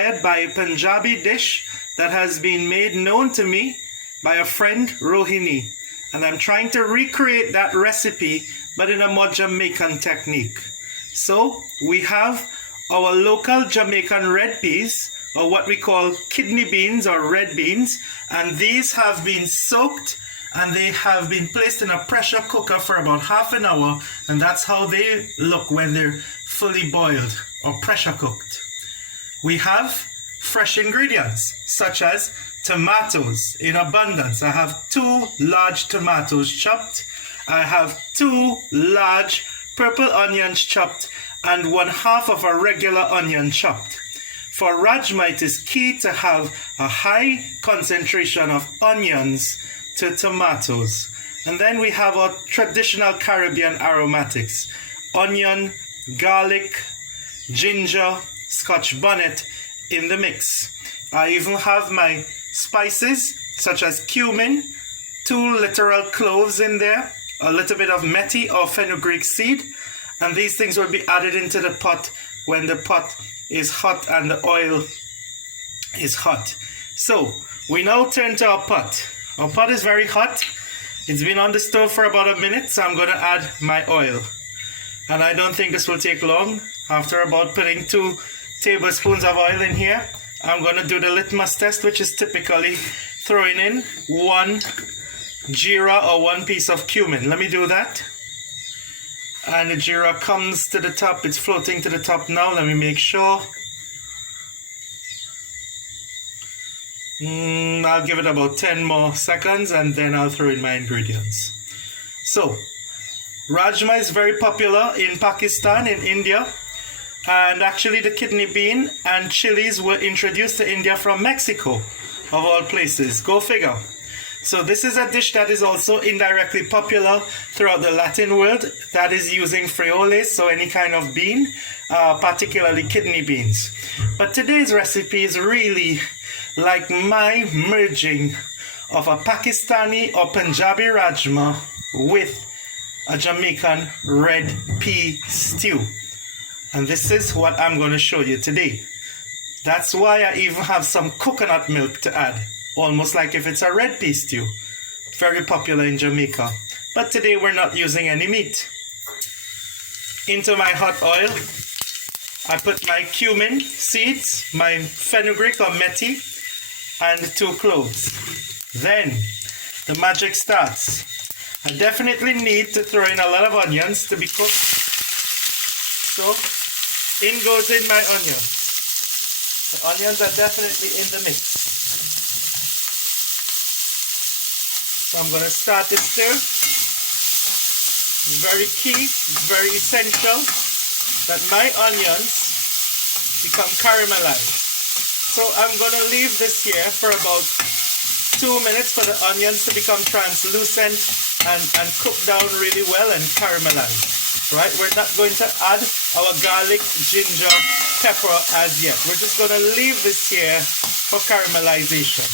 inspired by a Punjabi dish that has been made known to me by a friend, Rohini. And I'm trying to recreate that recipe, but in a more Jamaican technique. So we have our local Jamaican red peas, or what we call kidney beans or red beans, and these have been soaked and they have been placed in a pressure cooker for about half an hour, and that's how they look when they're fully boiled or pressure cooked. We have fresh ingredients such as tomatoes in abundance. I have 2 large tomatoes chopped. I have 2 large purple onions chopped and 1/2 of a regular onion chopped. For Rajma, it is key to have a high concentration of onions to tomatoes. And then we have our traditional Caribbean aromatics: onion, garlic, ginger, scotch bonnet in the mix. I even have my spices such as cumin, 2 literal cloves in there, a little bit of methi or fenugreek seed, and these things will be added into the pot when the pot is hot and the oil is hot. So we now turn to our pot. Our pot is very hot. It's been on the stove for about a minute, so I'm going to add my oil. And I don't think this will take long. After about putting 2 tablespoons of oil in here, I'm going to do the litmus test, which is typically throwing in 1 jeera or 1 piece of cumin. Let me do that. And the jeera comes to the top. It's floating to the top now. Let me make sure. I'll give it about 10 more seconds and then I'll throw in my ingredients. So, Rajma is very popular in Pakistan, in India. And actually the kidney bean and chilies were introduced to India from Mexico, of all places. Go figure. So this is a dish that is also indirectly popular throughout the Latin world, that is using frijoles, so any kind of bean, particularly kidney beans. But today's recipe is really like my merging of a Pakistani or Punjabi Rajma with a Jamaican red pea stew. And this is what I'm going to show you today. That's why I even have some coconut milk to add, almost like if it's a red pea stew. Very popular in Jamaica. But today we're not using any meat. Into my hot oil, I put my cumin seeds, my fenugreek or methi, and 2 cloves. Then the magic starts. I definitely need to throw in a lot of onions to be cooked. So in goes in my onion. The onions are definitely in the mix. So I'm going to start to stir. It's very key, it's very essential that my onions become caramelized. So I'm going to leave this here for about 2 minutes for the onions to become translucent and cook down really well and caramelize. Right? We're not going to add our garlic, ginger, pepper as yet. We're just going to leave this here for caramelization.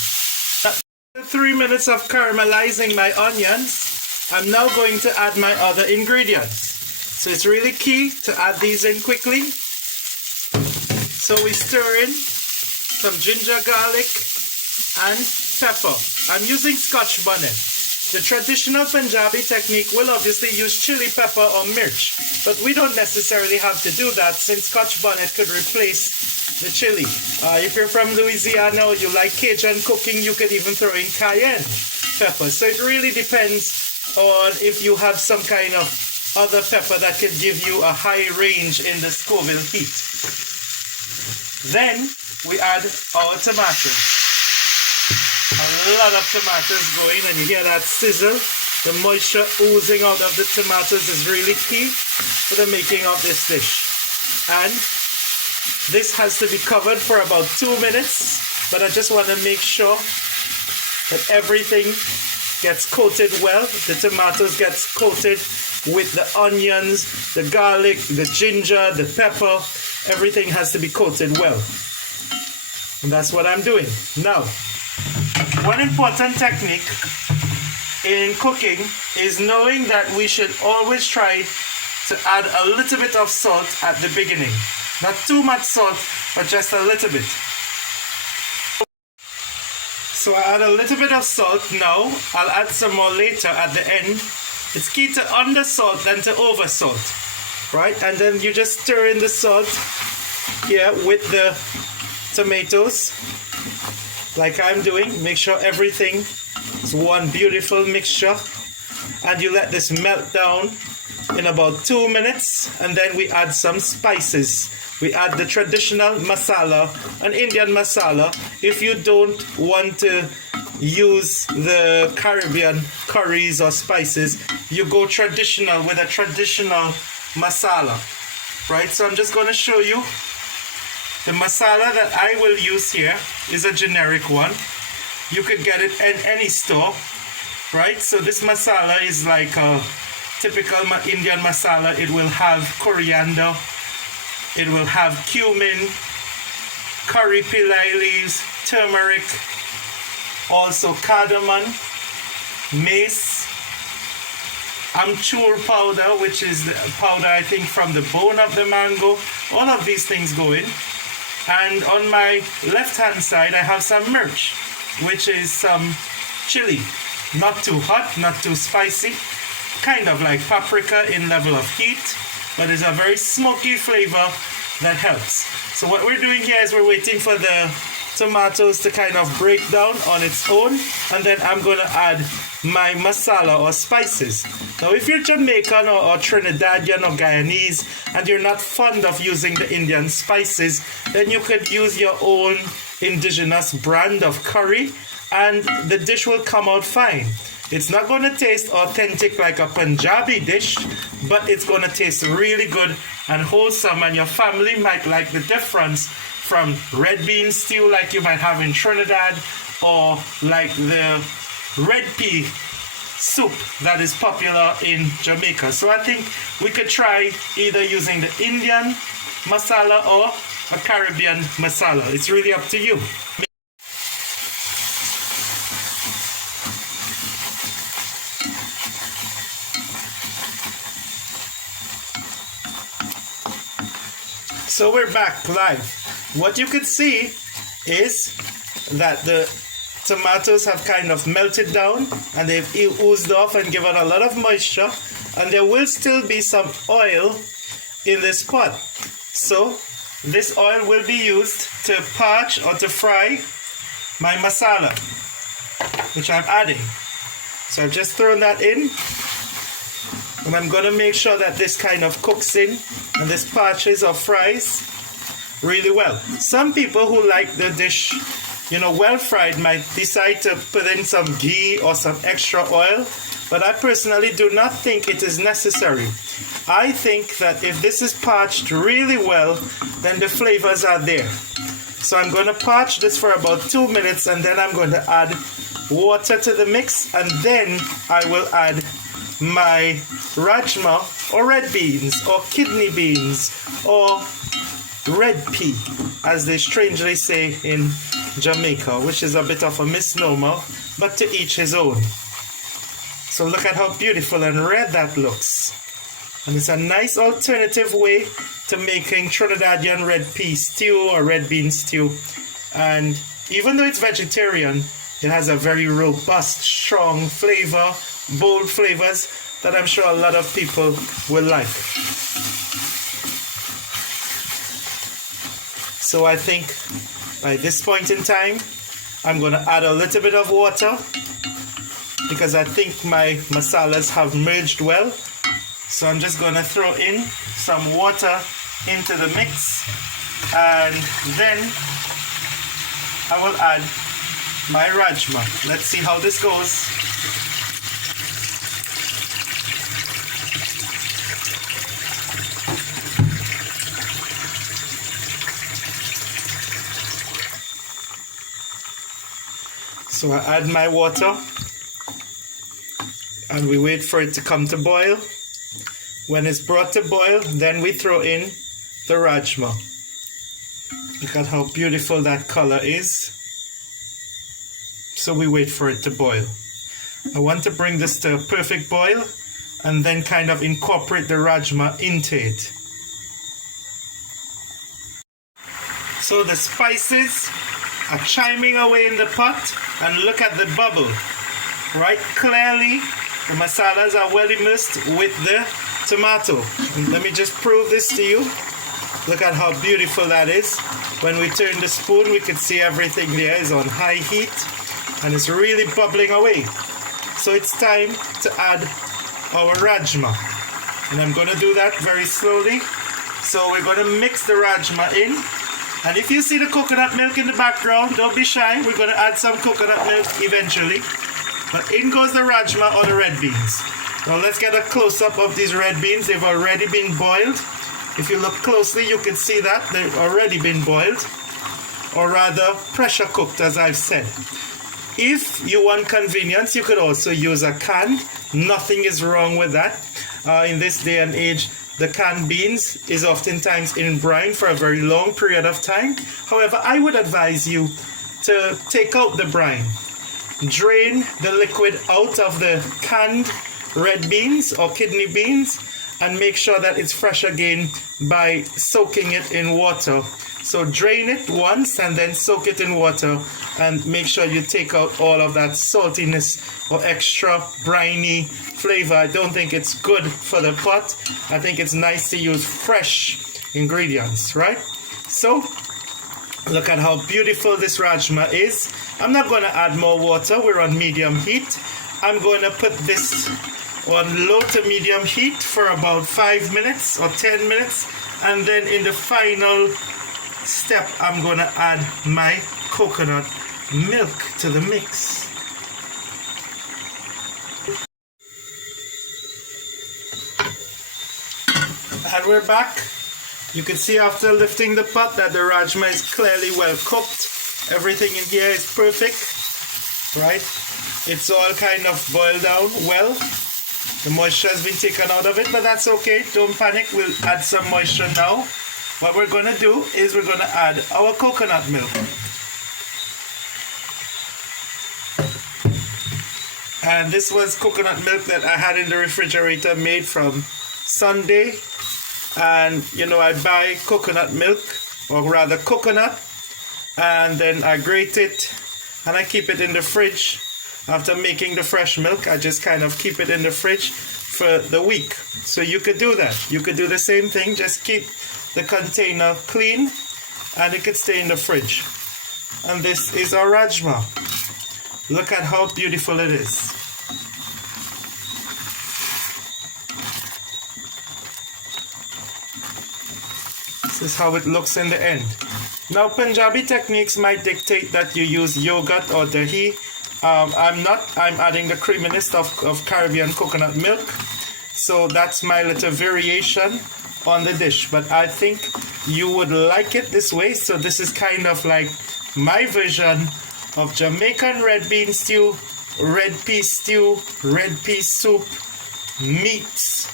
After 3 minutes of caramelizing my onions, I'm now going to add my other ingredients. So it's really key to add these in quickly. So we stir in some ginger, garlic, and pepper. I'm using scotch bonnet. The traditional Punjabi technique will obviously use chili pepper or mirch, but we don't necessarily have to do that since scotch bonnet could replace the chili. If you're from Louisiana or you like Cajun cooking, you could even throw in cayenne pepper. So it really depends on if you have some kind of other pepper that could give you a high range in the Scoville heat. Then we add our tomatoes. A lot of tomatoes going, and you hear that sizzle. The moisture oozing out of the tomatoes is really key for the making of this dish. And this has to be covered for about 2 minutes, but I just want to make sure that everything gets coated well. The tomatoes gets coated with the onions, the garlic, the ginger, the pepper. Everything has to be coated well. And that's what I'm doing. Now, one important technique in cooking is knowing that we should always try to add a little bit of salt at the beginning. Not too much salt, but just a little bit. So I add a little bit of salt now. I'll add some more later at the end. It's key to under salt than to over salt, right? And then you just stir in the salt here with the tomatoes, like I'm doing. Make sure everything is one beautiful mixture, and you let this melt down in about 2 minutes, and then we add some spices. We add the traditional masala, an Indian masala. If you don't want to use the Caribbean curries or spices, you go traditional with a traditional masala, right? So I'm just going to show you the masala that I will use here is a generic one. You could get it in any store, right? So this masala is like a typical Indian masala. It will have coriander, it will have cumin, curry pillai leaves, turmeric, also cardamon, mace, amchur powder, which is the powder I think from the bone of the mango. All of these things go in. And on my left hand side I have some mirch, which is some chili. Not too hot, not too spicy, kind of like paprika in level of heat, but it's a very smoky flavor that helps. So what we're doing here is we're waiting for the tomatoes to kind of break down on its own, and then I'm going to add my masala or spices. Now if you're Jamaican or Trinidadian or Guyanese and you're not fond of using the Indian spices, then you could use your own indigenous brand of curry and the dish will come out fine. It's not going to taste authentic like a Punjabi dish, but it's going to taste really good and wholesome, and your family might like the difference from red bean stew like you might have in Trinidad, or like the red pea soup that is popular in Jamaica. So I think we could try either using the Indian masala or a Caribbean masala. It's really up to you. So we're back live. What you could see is that the tomatoes have kind of melted down and they've oozed off and given a lot of moisture, and there will still be some oil in this pot. So this oil will be used to parch or to fry my masala, which I'm adding. So I've just thrown that in, and I'm going to make sure that this kind of cooks in and this parches or fries really well. Some people who like the dish, well fried, might decide to put in some ghee or some extra oil, but I personally do not think it is necessary. I think that if this is parched really well, then the flavors are there. So I'm going to parch this for about 2 minutes, and then I'm going to add water to the mix, and then I will add my rajma or red beans or kidney beans or red pea, as they strangely say in Jamaica, which is a bit of a misnomer, but to each his own. So look at how beautiful and red that looks. And it's a nice alternative way to making Trinidadian red pea stew or red bean stew. And even though it's vegetarian, it has a very robust, strong flavor, bold flavors that I'm sure a lot of people will like. So I think by this point in time, I'm going to add a little bit of water because I think my masalas have merged well. So I'm just going to throw in some water into the mix, and then I will add my rajma. Let's see how this goes. So I add my water and we wait for it to come to boil. When it's brought to boil, then we throw in the rajma. Look at how beautiful that color is. So we wait for it to boil. I want to bring this to a perfect boil and then kind of incorporate the rajma into it. So the spices are chiming away in the pot, and look at the bubble. Right, clearly the masalas are well immersed with the tomato. Let me just prove this to you. Look at how beautiful that is. When we turn the spoon, we can see everything there is on high heat, and it's really bubbling away. So it's time to add our rajma, and I'm going to do that very slowly. So we're going to mix the rajma in, and if you see the coconut milk in the background, don't be shy. We're going to add some coconut milk eventually. But in goes the rajma or the red beans. Now let's get a close-up of these red beans. They've already been boiled. If you look closely, you can see that they've already been boiled, or rather pressure cooked, as I've said. If you want convenience, you could also use a can. Nothing is wrong with that. In this day and age, the canned beans is oftentimes in brine for a very long period of time. However, I would advise you to take out the brine. Drain the liquid out of the canned red beans or kidney beans, and make sure that it's fresh again by soaking it in water. So drain it once and then soak it in water, and make sure you take out all of that saltiness or extra briny flavor. I don't think it's good for the pot. I think it's nice to use fresh ingredients, right? So look at how beautiful this rajma is. I'm not going to add more water. We're on medium heat. I'm going to put this on low to medium heat for about 5 minutes or 10 minutes, and then in the final step I'm going to add my coconut milk to the mix. And we're back. You can see after lifting the pot that the rajma is clearly well cooked. Everything in here is perfect, right? It's all kind of boiled down well. The moisture has been taken out of it, but that's okay. Don't panic. We'll add some moisture now. What we're going to do is we're going to add our coconut milk. And this was coconut milk that I had in the refrigerator, made from Sunday. And you know, I buy coconut milk, or rather coconut, and then I grate it and I keep it in the fridge. After making the fresh milk, I just kind of keep it in the fridge for the week. So you could do that. You could do the same thing. Just keep the container clean and it could stay in the fridge. And this is our rajma. Look at how beautiful it is. This is how it looks in the end. Now, Punjabi techniques might dictate that you use yogurt or dahi. I'm not. I'm adding the creaminess of Caribbean coconut milk. So that's my little variation on the dish. But I think you would like it this way. So this is kind of like my version of Jamaican red bean stew, red pea stew, red pea soup meets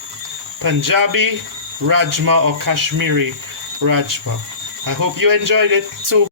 Punjabi Rajma or Kashmiri Rajma. I hope you enjoyed it too.